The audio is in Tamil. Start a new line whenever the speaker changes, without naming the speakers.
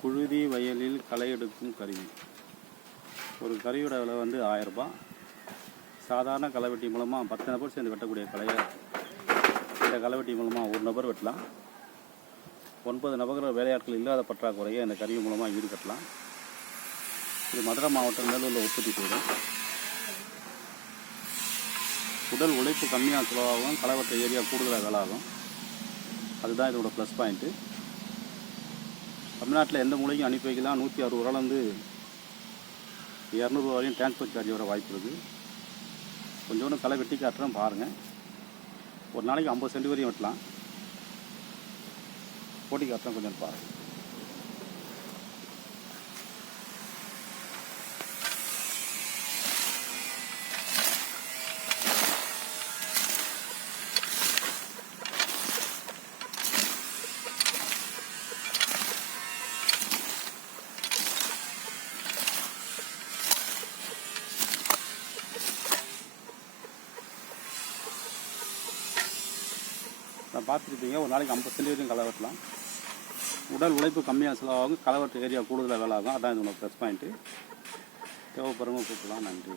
புழுதி வயலில் களை எடுக்கும் கருவி. ஒரு கருவியோட விலை வந்து ஆயரரூபா. சாதாரண களைவெட்டி மூலமாக பத்து நபர் சேர்ந்து வெட்டக்கூடிய களையை இந்த களைவெட்டி மூலமாக ஒரு நபர் வெட்டலாம். ஒன்பது நபர்கள் வேலையாட்கள் இல்லாத பற்றாக்குறையை இந்த கருவி மூலமாக ஈடுகட்டலாம் இது மதுரை மாவட்டம் மேலூரில் உற்பத்தி செய்யும் உடல் உழைப்பு கம்மியாக செலவாகும் களைவெட்ட ஏரியா கூடுதலாக விலாகும் அதுதான் இதோட ப்ளஸ் பாயிண்ட்டு தமிழ்நாட்டில் எந்த மூலையும் அனுப்பி வைக்கலாம். நூற்றி அறுபது ரூபாலேருந்து இரநூறுவா வரையும் டிரான்ஸ்போர்ட் சார்ஜ் வர வாய்ப்பு இருக்குது கொஞ்சோண்டு தலை வெட்டி காட்டுறேன் பாருங்கள் ஒரு நாளைக்கு ஐம்பது சென்ட் வரையும் வெட்டலாம். போட்டி காட்டுறேன் கொஞ்சம் பாருங்கள் பார்த்துருப்பீங்க ஒரு நாளைக்கு ஐம்பது சென்ட் வரையும் களை வெட்டலாம் உடல் உழைப்பு கம்மியாக செலவாகும் களவெட்டு ஏரியா கூடுதலாக வேலை ஆகும். அதான் இதோட ப்ளஸ் பாயிண்ட்டு தேவைப்படுறவங்க கூப்பிடலாம். நன்றி.